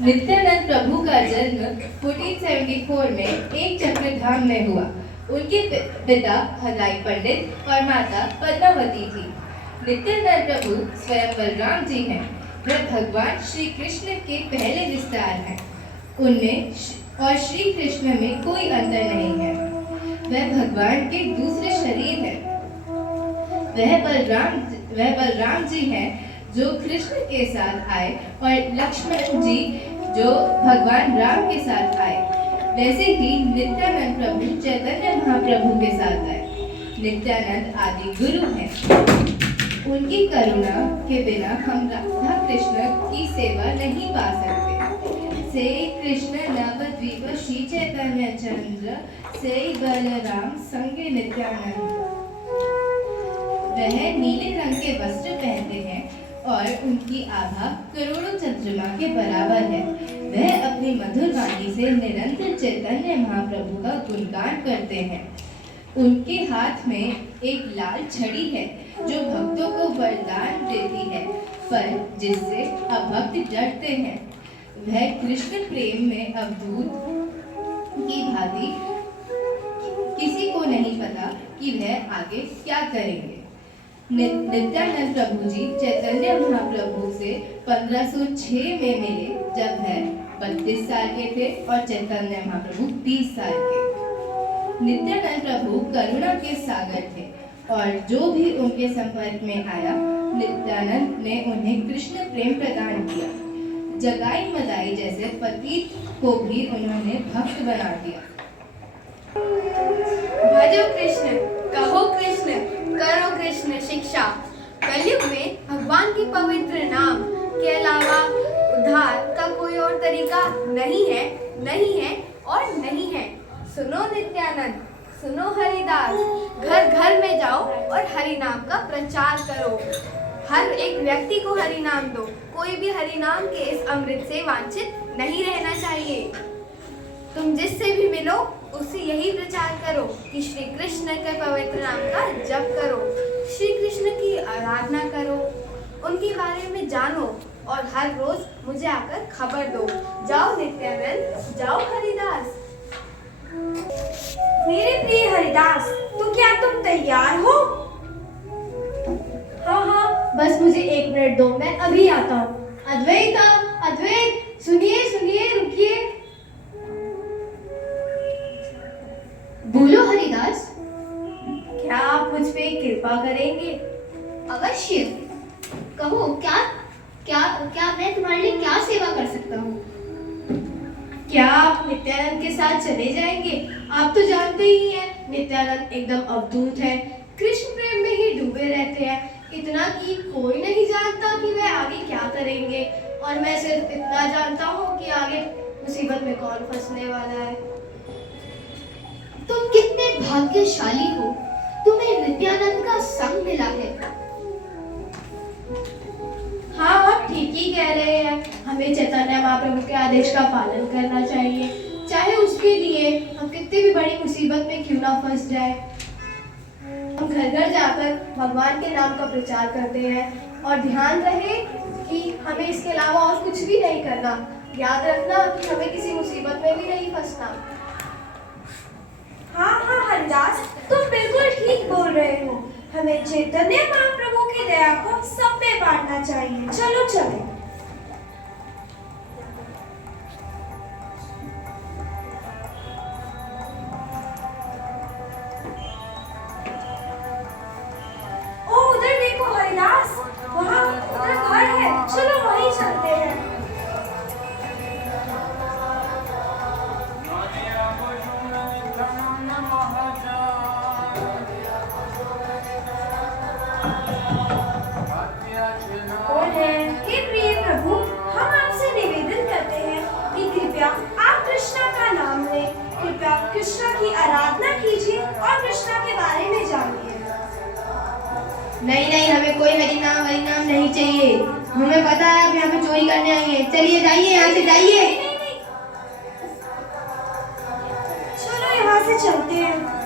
नित्यानंद प्रभु का जन्म 1474 में एक चक्रधाम में हुआ। उनके पिता हदाई पंडित और माता पद्मावती थी। नित्यानंद प्रभु स्वयं बलराम जी हैं। वह भगवान श्री कृष्ण के पहले विस्तार हैं। उनमें और श्री कृष्ण में कोई अंतर नहीं है। वह भगवान के दूसरे शरीर हैं। वह बलराम जी हैं जो कृष्ण के साथ आए और लक्ष्मण जी जो भगवान राम के साथ आए। वैसे ही नित्यानंद प्रभु चैतन्य महाप्रभु के साथ आए। नित्यानंद आदि गुरु हैं। उनकी करुणा के बिना हम राधा कृष्ण की सेवा नहीं पा सकते। से कृष्ण नवद्वीप श्री चैतन्य चंद्र से बलराम संगे नित्यानंद। वह नीले रंग के वस्त्र पहनते हैं और उनकी आभा करोड़ों चंद्रमा के बराबर है। वह अपनी मधुर वाणी से निरंतर चैतन्य महाप्रभु का गुणगान करते हैं। उनके हाथ में एक लाल छड़ी है जो भक्तों को वरदान देती है, पर जिससे अभक्त डरते हैं। वह कृष्ण प्रेम में अवधूत की भांति किसी को नहीं पता कि वह आगे क्या करेंगे। नित्यानंद प्रभु जी चैतन्य महाप्रभु से 1506 में मिले, जब वह 32 साल के थे और चैतन्य महाप्रभु 30 साल के। नित्यानंद प्रभु करुणा के सागर थे और जो भी उनके संपर्क में आया, नित्यानंद ने उन्हें कृष्ण प्रेम प्रदान किया। जगाई मदाई जैसे पति को भी उन्होंने भक्त बना दिया। भजो कृष्ण, कहो कृष्ण, करो कृष्ण शिक्षा। कलयुग में भगवान के पवित्र नाम के अलावा उद्धार का कोई और तरीका नहीं है, नहीं है और नहीं है। सुनो नित्यानंद, सुनो हरिदास, घर घर में जाओ और हरि नाम का प्रचार करो। हर एक व्यक्ति को हरि नाम दो। कोई भी हरि नाम के इस अमृत से वांछित नहीं रहना चाहिए। तुम जिससे भी मिलो उससे यही प्रचार करो कि श्री कृष्ण के पवित्र नाम का जप करो, श्री कृष्ण की आराधना करो, उनके बारे में जानो और हर रोज मुझे आकर खबर दो। जाओ नित्यानंद, जाओ हरिदास। मेरे प्रिय हरिदास, तो क्या तुम तैयार हो? हाँ, बस मुझे 1 मिनट दो, मैं अभी आता हूँ। अद्वैत, सुनिए, रुकिए। बोलो हरिदास। क्या आप मुझ पे कृपा करेंगे? अवश्य, कहो क्या मैं तुम्हारे लिए क्या सेवा कर सकता हूँ? क्या आप नित्यानंद के साथ चले जाएंगे? आप तो जानते ही हैं, नित्यानंद एकदम अवधूत है, कृष्ण प्रेम में ही डूबे रहते हैं। इतना कि कोई नहीं जानता कि वह आगे क्या करेंगे, और मैं सिर्फ इतना जानता हूँ कि आगे मुसीबत में कौन फंसने वाला है। तुम कितने भाग्यशाली हो, तुम्हें नित्यानंद का संग मिला है। हाँ, आप ठीक ही कह रहे हैं। हमें चैतन्य महाप्रभु के आदेश का पालन करना चाहिए, चाहे उसके लिए हम कितनी भी बड़ी मुसीबत में क्यों ना फंस जाए। हम घर घर जाकर भगवान के नाम का प्रचार करते हैं, और ध्यान रहे कि हमें इसके अलावा और कुछ भी नहीं करना। याद रखना कि हमें किसी मुसीबत में भी नहीं फंसना। हाँ हरिदास, तुम बिल्कुल ठीक बोल रहे हो। हमें चैतन्य महाप्रभु की दया को सब पे बांटना चाहिए। चलो चलो। ओ उधर देखो हरिदास, वहाँ उधर घर है, चलो वहीं चलते हैं। हे प्रिय प्रभु, हम आपसे निवेदन करते हैं कि कृपया आप कृष्णा का नाम लें, कृपया कृष्णा की आराधना कीजिए और कृष्णा के बारे में जानिए। नहीं, हमें कोई हरि नाम नहीं चाहिए। हमें पता है आप यहाँ पे चोरी करने आई हैं। चलिए जाइए, यहाँ से जाइए। चलो यहाँ से चलते हैं।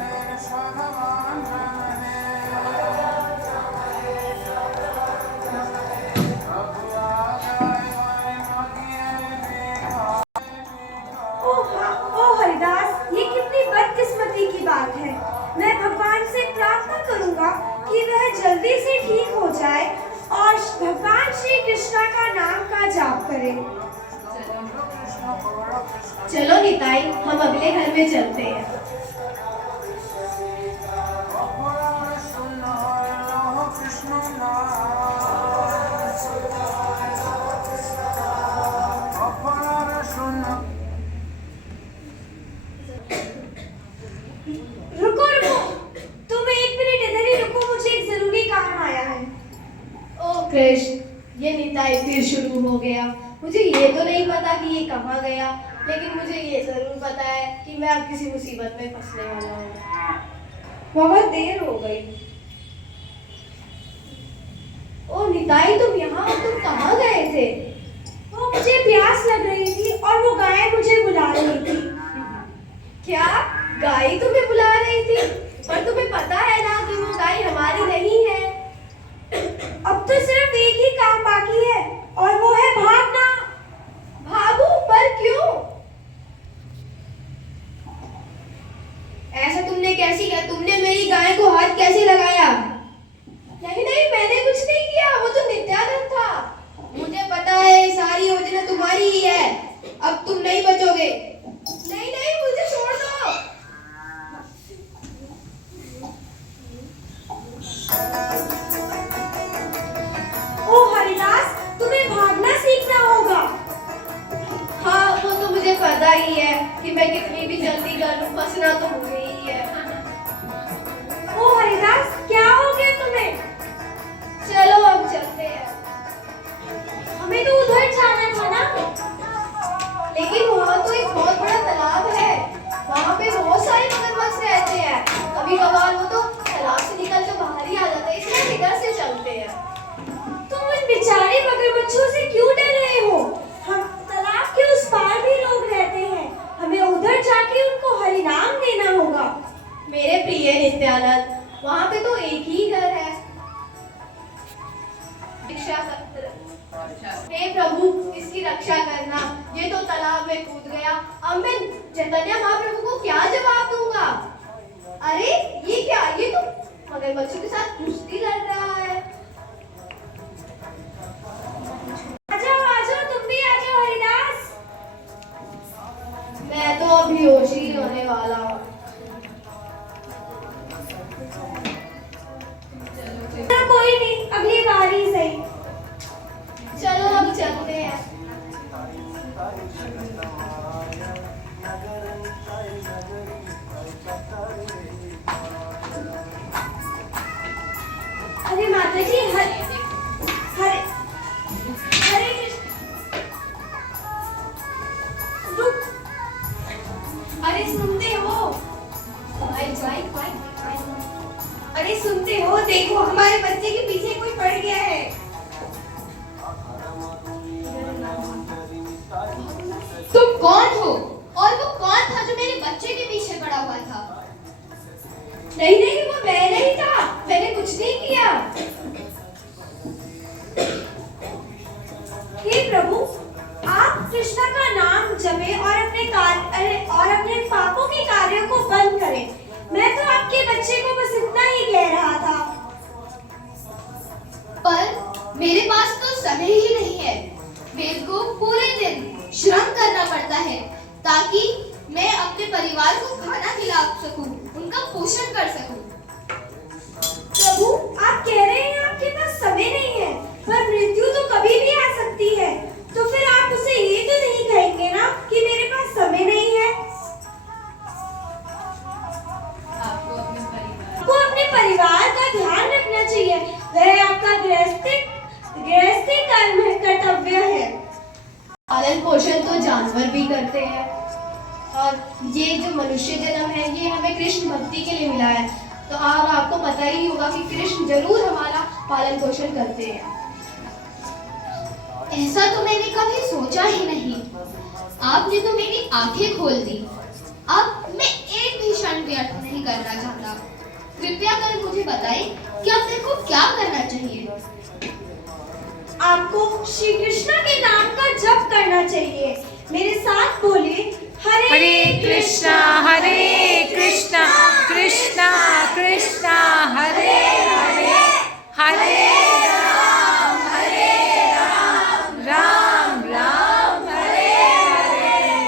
करें। चलो निताई, हम अगले घर में चलते हैं। रुको रुको, तुम एक मिनट इधर ही रुको, मुझे एक जरूरी काम आया है। ओ कृष्ण, ये निताई फिर शुरू हो गया। मुझे ये तो नहीं पता कि ये कहाँ गया, लेकिन मुझे ये जरूर पता है कि मैं अब किसी मुसीबत में फंसने वाला हूँ। बहुत देर हो गई। ओ निताई, तुम यहाँ, तुम कहाँ गए थे? वो मुझे प्यास लग रही थी और वो गाय मुझे बुला रही थी। क्या गाय तुम्हें बुला रही थी? पर तुम्हें पता है ना कि वो गाय हमारी नहीं है। अब तो सिर्फ एक ही काम बाकी है और वो है भागना। भागू? पर क्यों? ऐसा तुमने कैसे किया? तुमने मेरी गाय को हाथ कैसे लगाया? नहीं नहीं, मैंने कुछ नहीं किया, वो तो नित्यानंद था। मुझे पता है सारी योजना तुम्हारी ही है। अब तुम नहीं बचोगे। नहीं नहीं, मुझे छोड़ दो। ओ हरिदास, तुम्हें भागना सीखना होगा। हाँ, वो तो मुझे पता ही है कि मैं कितनी भी जल्दी कर लूं, फंसना तो मुझे ही है। ओ हरिदास, क्या हो गया तुम्हें? चलो अब चलते हैं। हमें तो उधर जाना था ना। लेकिन वहाँ तो एक बहुत बड़ा तालाब है। वहाँ पे बहुत सारे मगरमच्छ रहते हैं। कभी कभार वो तो तालाब से निकल के बाहर ही आ जाते हैं, इसलिए हम इधर से चलते हैं। तुम उन बेचारे मगरमच्छों से क्यों डर रहे हो? हम तालाब के उस पार भी लोग रहते हैं। हमें उधर जाके उनको हरिनाम देना होगा। मेरे प्रिय नित्यानंद, वहाँ पे तो एक ही घर है। हे प्रभु, इसकी रक्षा करना। ये तो तालाब में कूद गया। अब मैं चैतन्य महाप्रभु को क्या जवाब दूंगा? अरे ये क्या? ये तो मगरमच्छों के साथ कुश्ती लड़ रहा है। आ जाओ, तुम भी आ जाओ हरिदास। मैं तो अभी होश ही होने वाला हूँ। कोई नहीं, अगली बार ही सही। चलो अब चलते हैं। अरे माता जी, हरे हरे हरे कृष्ण। रुक। अरे सुनते हो? अरे सुनते हो? देखो, हमारे बच्चे के पीछे कोई पड़ गया है। तुम कौन हो? और वो कौन था जो मेरे बच्चे के पीछे पड़ा हुआ था? नहीं नहीं, वो मैं नहीं था। मैंने कुछ नहीं किया। हे प्रभु, आप कृष्णा का नाम जपे और अपने पापों के कार्यों को बंद करें। मैं तो आपके बच्चे को बस इतना ही कह रहा था। पर मेरे पास तो समय ही नहीं है। वेद को पूरे दिन श्रम करना पड़ता है ताकि मैं अपने परिवार को खाना खिला सकूं, उनका पोषण कर सकूं। प्रभु, आप कह रहे हैं आपके पास समय नहीं है, पर मृत्यु तो कभी भी आ सकती है। तो फिर आप उसे ये तो नहीं कहेंगे ना कि मेरे पास समय नहीं है। आपको अपने परिवार का ध्यान रखना चाहिए। वह आपका गृहस्थी कर्तव्य है। पालन पोषण तो जानवर भी करते हैं, और ये जो मनुष्य जन्म है ये हमें कृष्ण भक्ति के लिए मिला है। तो अब आपको पता ही होगा कि कृष्ण जरूर हमारा पालन पोषण करते हैं। ऐसा तो मैंने कभी सोचा ही नहीं। आपने तो मेरी आंखें खोल दी। अब मैं एक भी क्षण व्यर्थ नहीं करना चाहता। कृपया कर मुझे बताइए कि अब मेरे को क्या करना चाहिए। आपको श्री कृष्ण के नाम का जप करना चाहिए। मेरे साथ बोले, हरे कृष्णा कृष्णा कृष्णा हरे हरे हरे